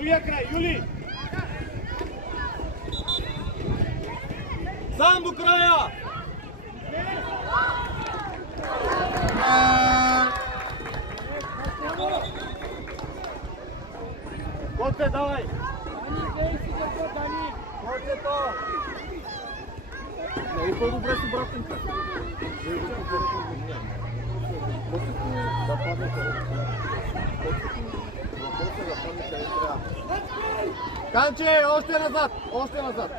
Другия край, Юли! Сам до края! Коте, давай! Коте то! Нали по-добре с обратника? Да падне къде трябва. Канче, още назад! Още назад!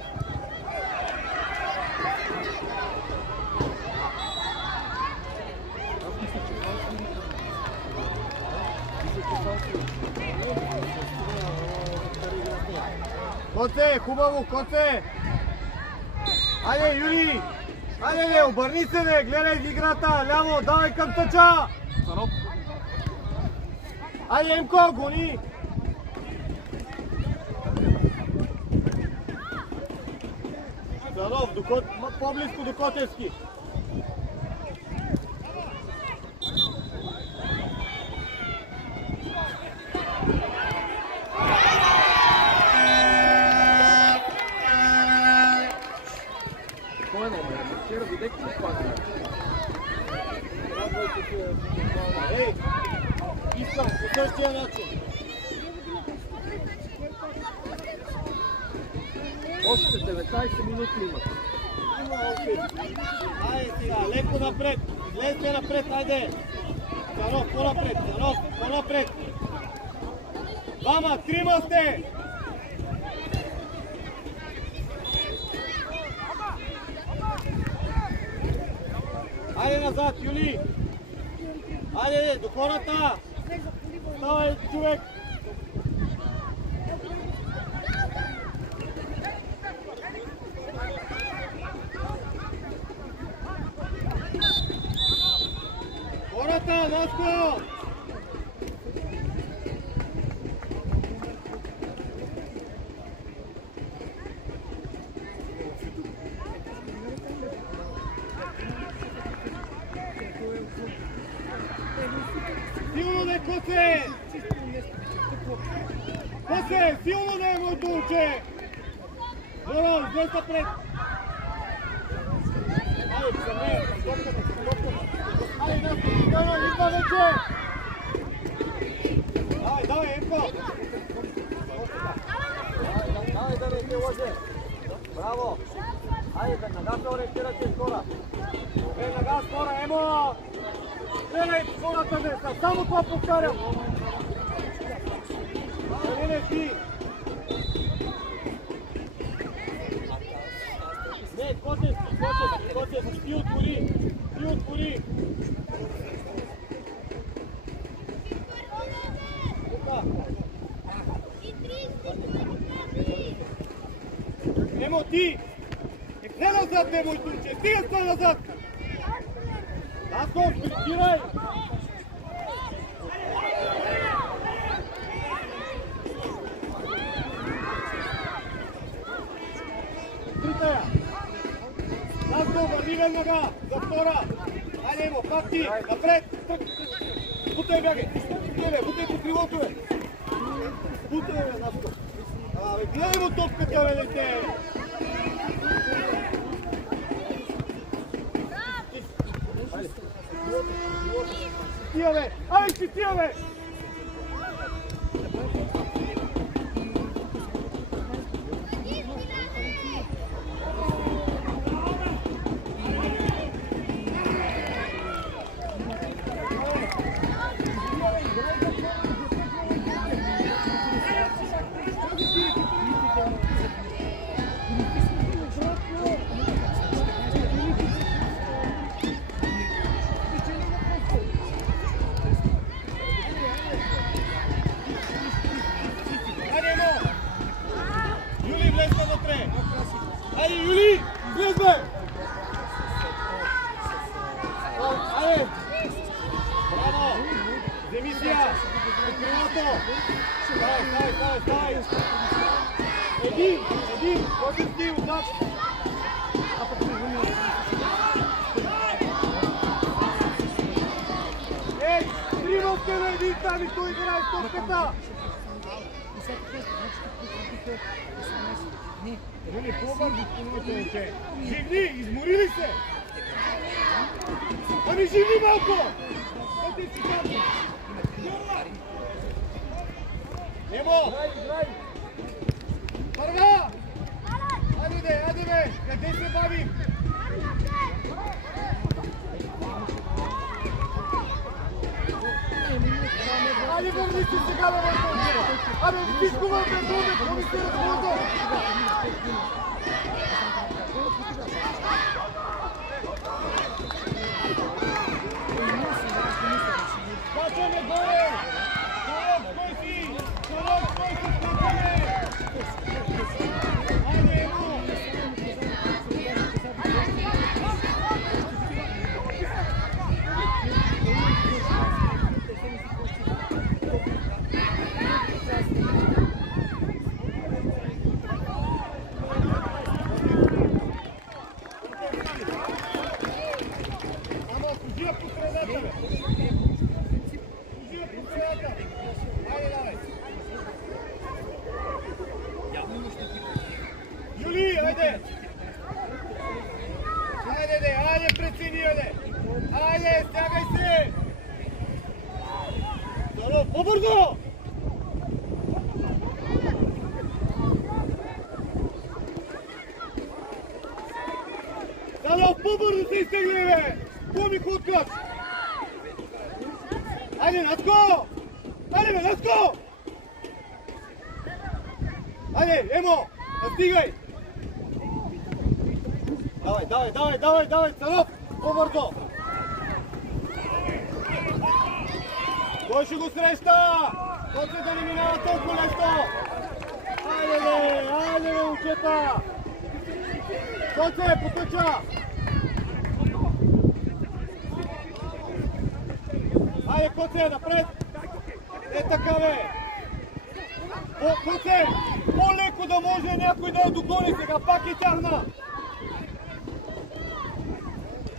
Коце, хубаво, Коце! Айде, Юли! Айде, обърни се, не, гледай играта! Ляво, давай към тъча! Айде, Емко, гони! Цанов, по-близко до Котевски! Вчера видяхте ли това? Ей, искам по същия начин. Още 19 минути имат. Айде сега, леко напред. Излезте напред, айде. Цанов, по-напред, Цанов, по-напред. Двама, трима сте. Айде назад, Юли! Айде, до хората! Ставай, човек! Хората, Наско! Силно не, Коце! Коце, силно не, моето момче! Зоро, излез напред! Айде, за мен, айде, Наско, идва вече! Давай, Емко! Давай да не те лъже! Браво! Айде, веднага се ориентирате скора! Веднага скора, Емо! Гледай хората не са, само това повтарям! Не, ти! Не, Котевски, ти отвори! Тука! Емо, ти! Не назад, не, мой турче! Стига стой назад! Наско, прикирай! Тритая! Наско, върви веднага! За втора! Айде, Емо, пак ти! Напред! Бутай, бягай! Бутай по крилото, бе! Бутай, бе, Наско! Гледай му топката, бе, дете! Тия, бе! Айде си, тия, бе! Айде, Юли! Влез, бе! Айде! Браво! Вземи си я! По крилото! Ставай! Един! Котевски, отзад! Ей! Трима сте на един там и той играе с топката! Вели, по-бързо спонувате. Живни, изморили се! Ами живни малко! Ето си казвам! Немо! Първа! Айде бе! Къде се бавим? Айде върни си сега да вършим! Абе, всичко вършим! Коми се разхода! Скачаме горе! Сорок, кой си? Сорок, кой си? Скачаме! Айде, Емо! Юли, айде! Айде, прецени, айде! Айде, стягай се! Здорово, по-бързо! Здорово, по-бързо се изтегли, бе! Куми хуткаш! Айде, Наско! Айде, бе, Наско! Айде, Емо! Настигай! Давай, Царов! По-бързо! Кой ще го среща? Точно да не минава толкова нещо! Айде, момчета! Коце, потъча! Айде, Коце, напред! Е така, бе! Коце, по-леко да може някой да я догони сега, пак е тяхна!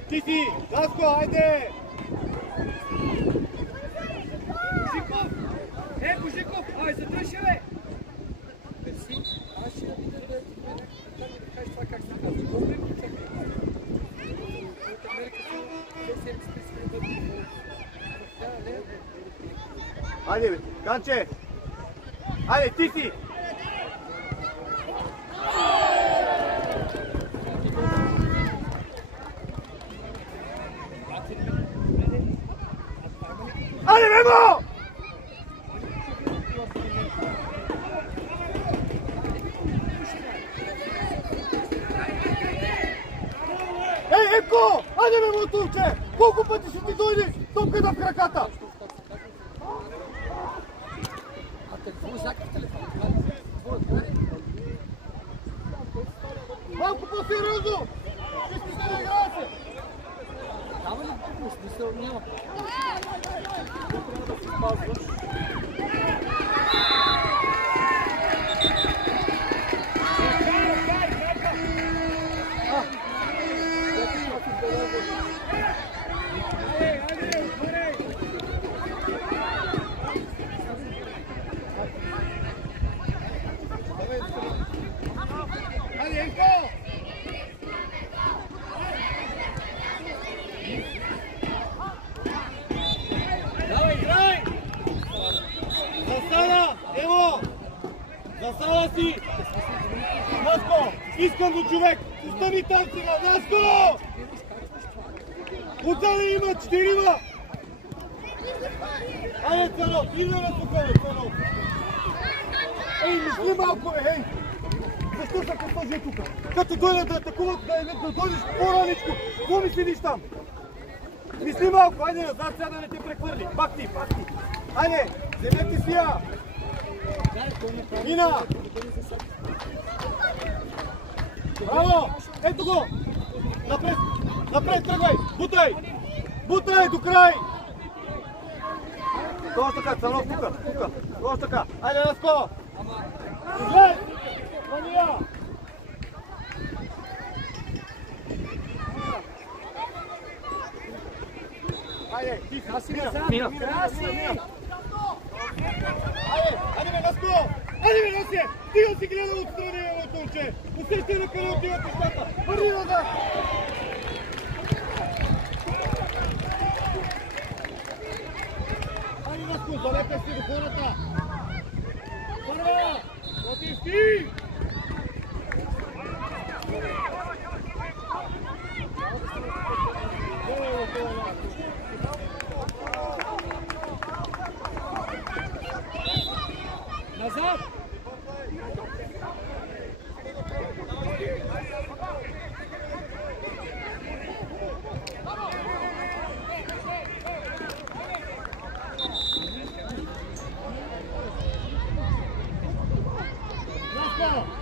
Ти си, Наско, айде! Божиков! Божиков! Ай, задръжи, бе! Мерси, аз ще видя да кажеш това как се казва. Добре, чакай. От Америка са 2 седмици Айде, бе, Ганче! Айде, ти си! Айде, Мемо! Ей, Емко! Айде, Мемо, турче! Колко пъти ще ти дойде топката в краката? Малко по-сериозно! Искаш да играе се! Дава ли смисъл? Няма. Трябва да се спазваш. Засала си! Наско! Искам до човек! Остани там сега! Наско! Отзаде има 4! Айде, Цанов! Идваме тук, бе, Цанов! Ей, мисли малко, бе, ей! Защо са къпъжи тук? Като дойдат да атакуват, да дойдеш по-раничко! Какво ми седиш там? Мисли малко! Айде, назад сега да не те прехвърли! Пак ти! Айде! Вземете си я! Мина! Браво! Ето го! Напред тръгвай! Бутай до край! Точно така, Цанов, тука! Точно така! Айде, Наско! Излез! Мания! Айде, мина! Айде, бе, Наско! Стига да отстрани едното момче! Усещай на къде отиват нещата! Върни назад! Ай, Наско, залепя си до хората! Първа! Готив си! Назад!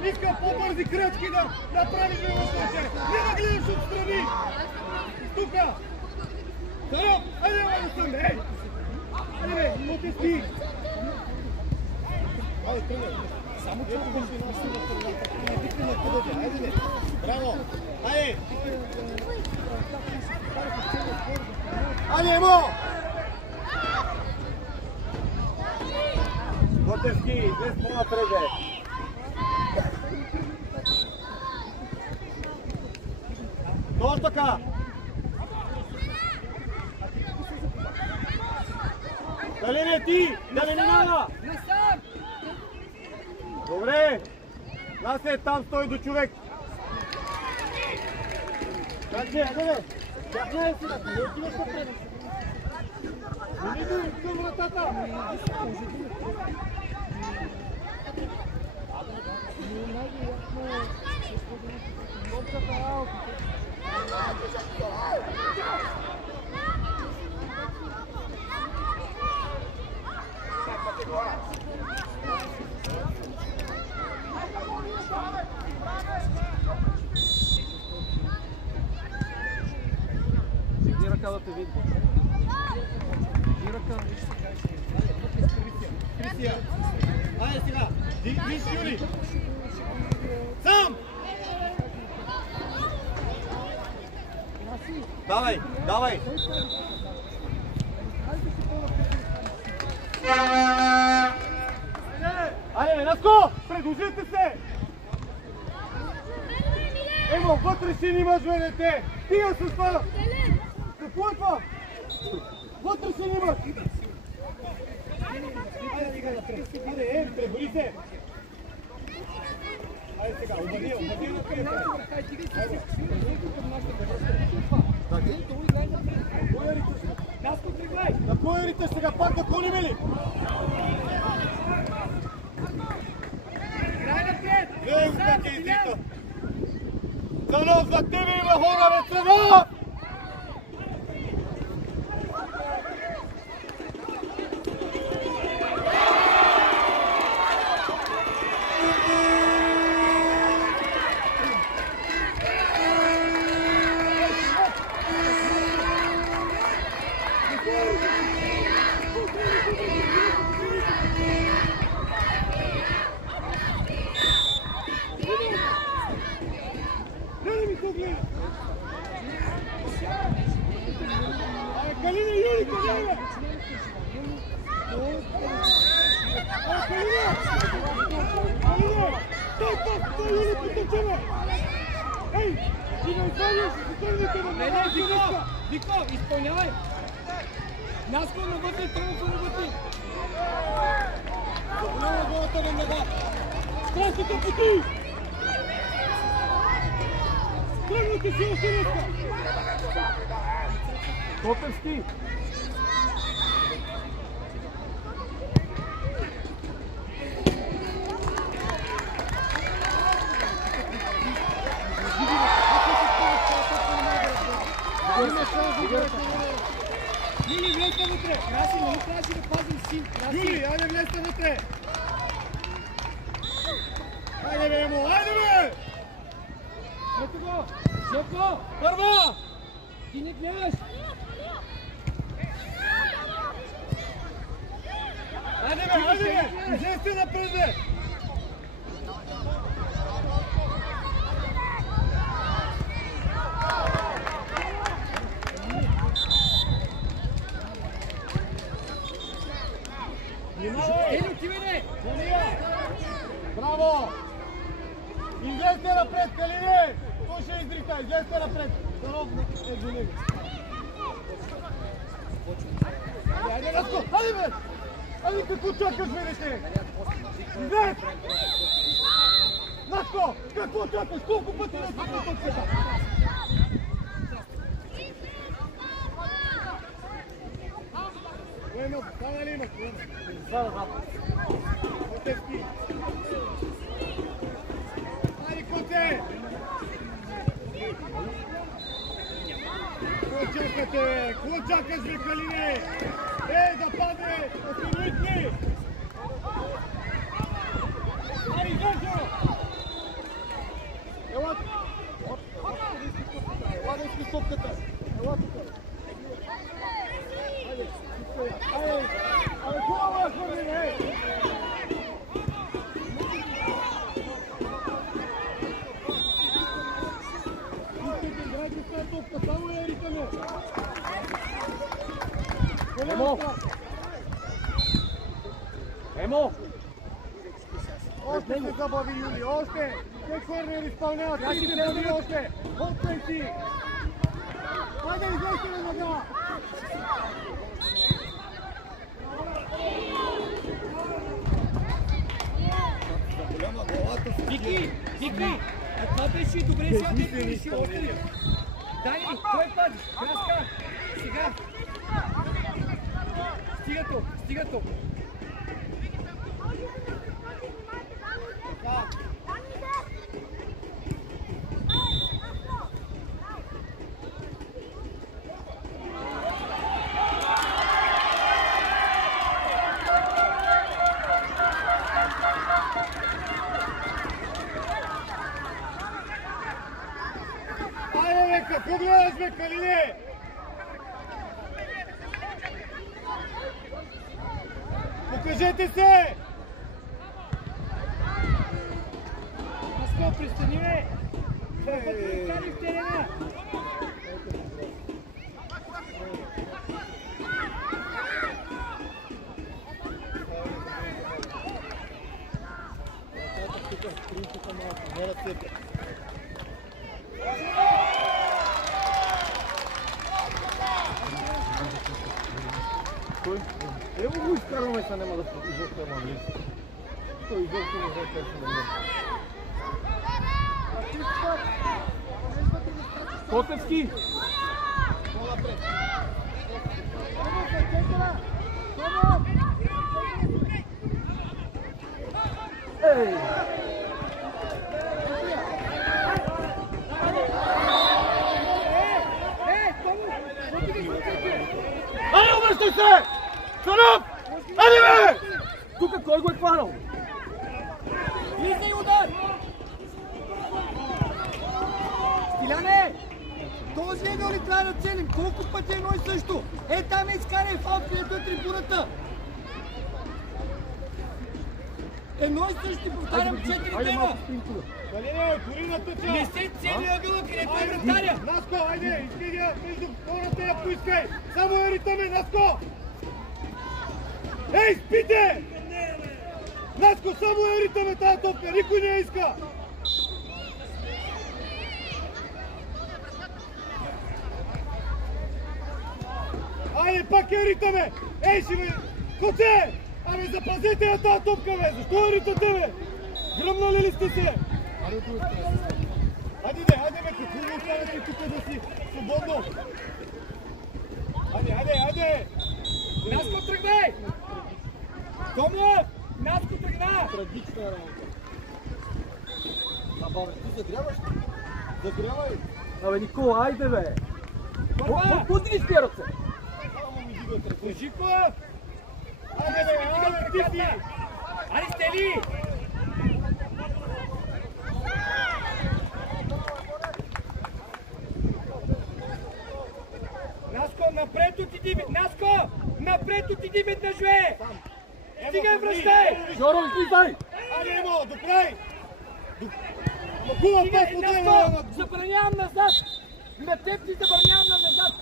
Иска по-бързи кръчки да направиш в случай. Не да гледаш отстрани. Тука. Зароб, айде, Ванесън, ей. Айде, бе, ноте спи. Айде, тръгвай. Само че ако си носи на тръгвата, не викне на къдете. Айде, бе. Браво. Айде. Айде, Емо. Готевски, излез по-напреде. Точно така! Дали не ти? Дали не нана? Добре! Насе, там стой до човек! Как не, айде бе! Как не е си, не отиваш напред! Не иди към вратата! Дигни ръка да те види. Дигни ръка. Кристия! Айде сега! Виж, Юли! Сам! Давай, давай! Айде, Наско! Предложите се! Емо, вътре си ни мъж, бе, дете! Стига с това! Какво е това? Вътре си ни мъж! Айде сега напред! Айде, пребори се! Айде сега, обади напред! На кой риташ сега? Пак да клоним ли? Гледай го как е издита! Цанов, за тебе има хора, бе, Цанов! Калина, Юли, къде бе? Калина! Той, Юли, потъче, бе! Ей, ти не извадиш, затърните на Не, Вико! Вико, изпълнявай! Наско навътре, тръгвате навътре! Заболява главата на нога! Страстите пути! Тръгвате си още днеска! Готевски! Юли, влезте вътре! Краси, нали трябваше да пазим син? Юли, айде влезте вътре! Айде бе, Емо, айде бе! Ето го! Жеко! Първа! Ти не гледаш! Айде бе! Излезте напред бе! Ели, отивай! Браво! Излезте напред, Калине! Той ще издрихта, излезте напред! Здоров, между него. Айде, Наско, айде бе! Айде, какво чакаш, бе, дете? Излез! Наско, какво чакаш? Колко пъти не си по топката? Ено, стана ли имаш? Котевски! Айде, Коте! Какво чакате, бе? Какво чакаш, бе, Калине? Да падне! Остановите! Айде, излезо! Ела да иски топката! Ела тук! Айде, айде! Абе, хубаво е, хвърли, ей! Играйте с тази топка, само я ритаме! Емо! Емо! Още се забави, Юли, още! Те корнери изпълняват, ти се забави още! Отпей си! Хайде, излезте на нога! Вики! Вики! Това беше добре, сега те реши още ли? Дани, кой пази? Краска! Сега! Стига тук, стига тук! Какво гледаш, бе, Калине? Покажете се! Наско, пристани, бе! Това път не кани в терена! Ево го изкарваме, са няма да се изжълта на английски. Той изжълта не знае как ще да Котевски! Ей! Айде, обръщай се! Санап! Айде, бе! Тук кой го е хванал? Влизай удар! Стиляне! Този едно ли трябва да целим? Колко пъти едно и също? Там е изкарай фаут, където е трибуната! Едно и също ти повтарям 4 тема! Калине, отвори на тъча! Не се цели ъгъла, където е вратаря! Наско, айде, искай я между хората я поискай! Само я ритаме, Наско! Ей, спите! Наско, само я ритаме тази топка, никой не я иска! Айде, пак я ритаме! Ей, ще ме... Коце! Абе, запазете я тази топка, бе! Защо я ритате, бе? Гръмнали ли сте се? Хайде, бе, какво не оставяте тук да си свободно? Хайде! Наско, тръгнай! Томлев! Наско, тръгна! Трагична работа. Абе, ти загряваш ли? Загрявай! Абе, Никола, айде, бе! Първа! Пусти ли с тия ръце? Само ми дигат ръце. Божиков! Айде, бе, ти си! Айде, стели! Наско, напред отиди! Наско! Напред отиди веднъж, бе! Стигай, връщай! Жоро, излизай! Айде, Емо, до край! Хубав пас по Наско! Забранявам назад! На теб ти забранявам назад!